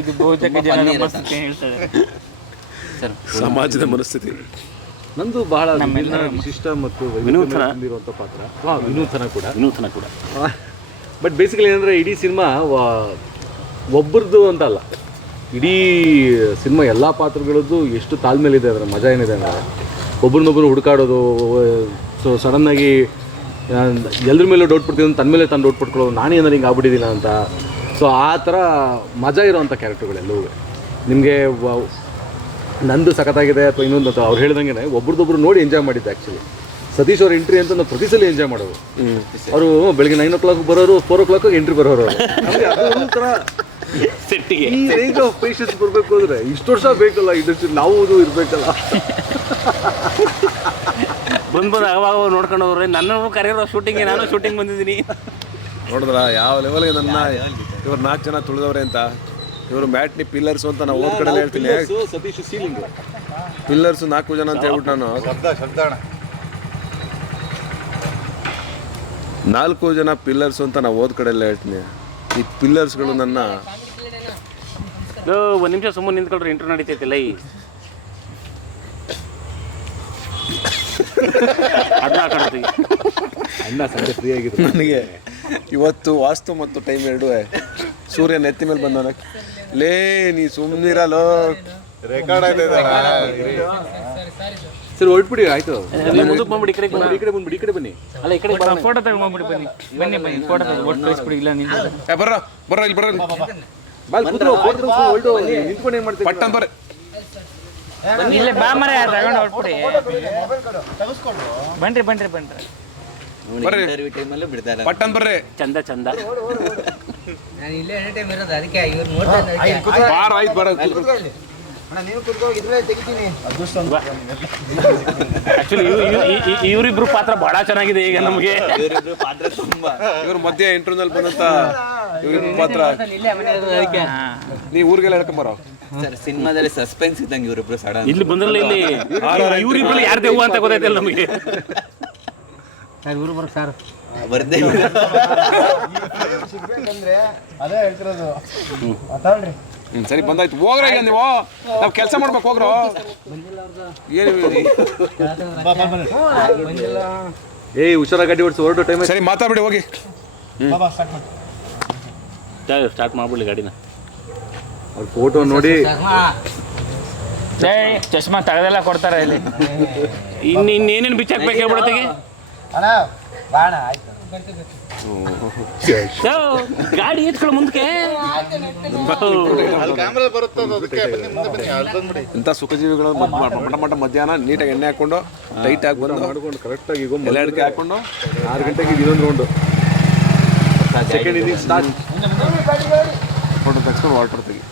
ಇದು ಬಹುತೇಕ ಜನರ ಮನಸ್ಥಿತಿ ಹೇಳ್ತಾರೆ ಸರ್. ಸಮಾಜದ ಮನಸ್ಥಿತಿ. ನಂದು ಬಹಳ ವಿಶಿಷ್ಟ ಮತ್ತು ಹೊಂದಿರುವಂಥ ಪಾತ್ರ. ವಿನೂತನ ಕೂಡ. ಬಟ್ ಬೇಸಿಕಲಿ ಏನಂದರೆ ಇಡೀ ಸಿನಿಮಾ ಒಬ್ಬರದ್ದು ಅಂತ ಅಲ್ಲ, ಇಡೀ ಸಿನಿಮಾ ಎಲ್ಲ ಪಾತ್ರಗಳದ್ದು ಎಷ್ಟು ತಾಳ್ಮೇಲಿದೆ ಅದರ ಮಜಾ ಏನಿದೆ ಅಂದರೆ ಒಬ್ರನ್ನೊಬ್ಬರು ಹುಡುಕಾಡೋದು. ಸೊ ಸಡನ್ನಾಗಿ ಎಲ್ಲರ ಮೇಲೂ ಡೌಟ್ ಪಡ್ತೀನಿ, ತನ್ನ ಮೇಲೆ ತಾನು ಡೌಟ್ ಪಡ್ಕೊಳ್ಳೋದು, ನಾನೇನಾರು ಹಿಂಗೆ ಆಗ್ಬಿಟ್ಟಿದ್ದೀನ ಅಂತ. ಸೊ ಆ ಥರ ಮಜಾ ಇರೋವಂಥ ಕ್ಯಾರೆಕ್ಟರ್ಗಳೆಲ್ಲವೂ ನಿಮಗೆ ನಂದು ಸಖತ್ತಾಗಿದೆ ಅಥವಾ ಇನ್ನೊಂದು ಅಥವಾ ಅವ್ರು ಹೇಳ್ದಂಗೆ ಒಬ್ರದ್ದೊಬ್ರು ನೋಡಿ ಎಂಜಾಯ್ ಮಾಡಿದ್ದೆ. ಆ್ಯಕ್ಚುಲಿ ಸತೀಶ್ ಅವ್ರ ಎಂಟ್ರಿ ಅಂತ ನಾವು ಪ್ರತಿ ಸಲ ಎಂಜಾಯ್ ಮಾಡೋರು. ಅವರು ಬೆಳಗ್ಗೆ 9 o'clock ಬರೋರು, 4 o'clock ಎಂಟ್ರಿ ಬರೋರು. ನಮಗೆ ಅದೊಂಥರ ಸೆಟ್ಟಿಗೆ ಈ ರೇಂಜ್ ಆಫ್ ಪೇಷನ್ಸ್ ಬರಬೇಕು ಅಂದರೆ ಇಷ್ಟು ವರ್ಷ ಬೇಕಲ್ಲ, ಇಂಡಸ್ಟ್ರಿ ನಾವು ಇರಬೇಕಲ್ಲ. ಬಂದು ಅವಾಗ ನೋಡ್ಕೊಂಡು ಹೋಗ್ರೆ ನನ್ನ ಕರೆಯೋ ಶೂಟಿಂಗ್ಗೆ ನಾನು ಶೂಟಿಂಗ್ ಬಂದಿದ್ದೀನಿ. ನೋಡಿದ್ರ ಯಾವ ಲೆವೆಲ್ಗೆ ನನ್ನ ಇವ್ರು 4 ಜನ ತುಳಿದವ್ರೆ ಅಂತ. ಇವರು ಮ್ಯಾಟ್ನಿ ಪಿಲ್ಲರ್ಸು ಅಂತ ನಾವು ಓದ್ ಕಡೆ ಹೇಳ್ತೀನಿ. ಸತೀಶ್ ಸೀಲಿಂಗ್ ಪಿಲ್ಲರ್ಸು 4 ಜನ ಅಂತ ಹೇಳ್ಬಿಟ್ಟು ನಾನು 4 ಜನ ಪಿಲ್ಲರ್ಸು ಅಂತ ನಾವು ಓದ್ ಕಡೆಯಲ್ಲ ಹೇಳ್ತೀನಿ. ಈ ಪಿಲ್ಲರ್ಸ್ಗಳು ನನ್ನ ಒಂದು ನಿಮಿಷ ಸುಮ್ಮನೆ ನಿಂತ್ಕೊಳ್ರಿ, ಇಂಟರ್ವ್ಯೂ ನಡೀತೈತಿಲ್ಲ. ಅಣ್ಣ ಸಂಜೆ ಫ್ರೀ ಆಗಿತ್ತು. ನನಗೆ ಇವತ್ತು ವಾಸ್ತು ಮತ್ತು ಟೈಮ್ ಎರಡೂ ಸೂರ್ಯ ನೆತ್ತಿ ಮೇಲೆ ಬಂದವನ ಲೇ ನೀ ಸುಮ್ಮನಿರಲ್ಲೋ ರೆಕಾರ್ಡ್ ಆಯ್ತು. ಸರಿ ಹೊರಟ್ಬಿಡಿ, ಆಯ್ತು. ಮುಂದಕ್ಕೆ ಬಂದ್ಬಿಡಿ, ಈ ಕಡೆ ಬಂದ್ಬಿಡಿ, ಈ ಕಡೆ ಬನ್ನಿ. ಅಲ್ಲ ಈ ಕಡೆ ಫೋಟೋ ತಗೊಂಡ್ಬಿಡಿ. ಬನ್ನಿ ಫೋಟೋ ತಗೊಂಡು ಒಟ್ಟು ಕಳಿಸ್ಬಿಡಿ. ಇಲ್ಲ ನೀವು ಬರ್ರ ಇಲ್ಲಿ ಬರ್ರ ನಿಂತ್ಕೊಂಡು ಏನು ಮಾಡ್ತೀವಿ? ಪಟ್ಟನ್ ಬರ್ರಿ. ಇಲ್ಲೇ ಬಾ ಮರ ತಗೊಂಡು ಹೊಟ್ಬಿಡಿ. ಬನ್ರಿ ಪಟ್ಟನ್ ಬರ್ರಿ. ಚಂದ ನಾನು ಇಲ್ಲೇ ಎನಿ ಟೈಮ್ ಇರೋದು, ಅದಕ್ಕೆ ಇವ್ರು ನೋಡ್ತಾ ಬಾರ ಆಯ್ತು ಬರ. ನೀನು ಕುತ್ಕೊಂಡು ಇದ್ರೇ ತೆಗಿತೀನಿ. ಆಕ್ಚುಲಿ ಇವರಿಬ್ರು ಪಾತ್ರ ಬಹಳ ಚೆನ್ನಾಗಿದೆ ಈಗ ನಮಗೆ. ಇವ್ರ ಮಧ್ಯ ಇಂಟರ್ವ್ಯೂನಲ್ಲಿ ಬಂದಂತ ಇವ್ರಿಬ್ರು ಪಾತ್ರ. ನೀ ಊರಿಗೆಲ್ಲ ಹೇಳ್ಕೊಂಬರೋ ಸರ್. ಸಿನಿಮಾದಲ್ಲಿ ಸಸ್ಪೆನ್ಸ್ ಇದ್ದಂಗೆ ಇವರಿಬ್ರು ಸಡನ್ ಇಲ್ಲಿ ಬಂದ್ರಲ್ಲ, ಇಲ್ಲಿ ಇವರಿಬ್ರು ಯಾರು ದೇವ ಅಂತ ಗೊತ್ತಾಯ್ತಲ್ಲ ನಮಗೆ. ಇವ್ರು ಬರೋಕ್ ಸರ್ ಬರ್ದೇ ಸಿಗ್ಬೇಕಂದ್ರೆ ಅದೇ ಹೇಳ್ತಿರೋದು. ಮಾತಾಡ್ರಿ. ಸರಿ ಬಂದಾಯ್ತು, ಹೋಗ್ರ. ಈಗ ನೀವು ನಾವು ಕೆಲಸ ಮಾಡ್ಬೇಕು, ಹೋಗ್ರೋ. ಏಯ್ ಹುಷಾರಾಗಿ ಗಾಡಿ ಓಡಿಸಿ, ಹೊರಟು ಟೈಮ್. ಸರಿ ಮಾತಾಡ್ಬಿಡಿ, ಹೋಗಿ. ಸ್ಟಾರ್ಟ್ ಮಾಡ್ಬಿಡ್ಲಿ ಗಾಡಿನ. ಅವ್ರ ಫೋಟೋ ನೋಡಿ ಚಶ್ಮಾ ತಗದೆಲ್ಲ ಕೊಡ್ತಾರೆ ಇಲ್ಲಿ. ಇನ್ನೇನೇನು ಬಿಚ್ಚಾಕ್ಬೇಕು ಹೇಳ್ಬಿಡತ್ತೆಗೆ. ಅಣ್ಣ ಬಾಣ ಆಯ್ತು. ಗಾಡಿ ಎತ್ಕೊಳ್ಳೋ ಮುಂದಕ್ಕೆ. ಇಂಥ ಸುಖಜೀವಿಗಳು ಮಟ ಮಧ್ಯಾಹ್ನ ನೀಟಾಗಿ ಎಣ್ಣೆ ಹಾಕೊಂಡು ಟೈಟ್ ಆಗಿ ಬಂದು ಮಾಡ್ಕೊಂಡು ಕರೆಕ್ಟಾಗಿ ಎಲ್ಲ ಅಡಿಕೆ ಹಾಕೊಂಡು 6 ಗಂಟೆಗೆ ಇದೊಂದು round second inning start photo ತೆಗೆಸ್ಕೊಂಡು ಹೊರಟಿರ್ತೀವಿ.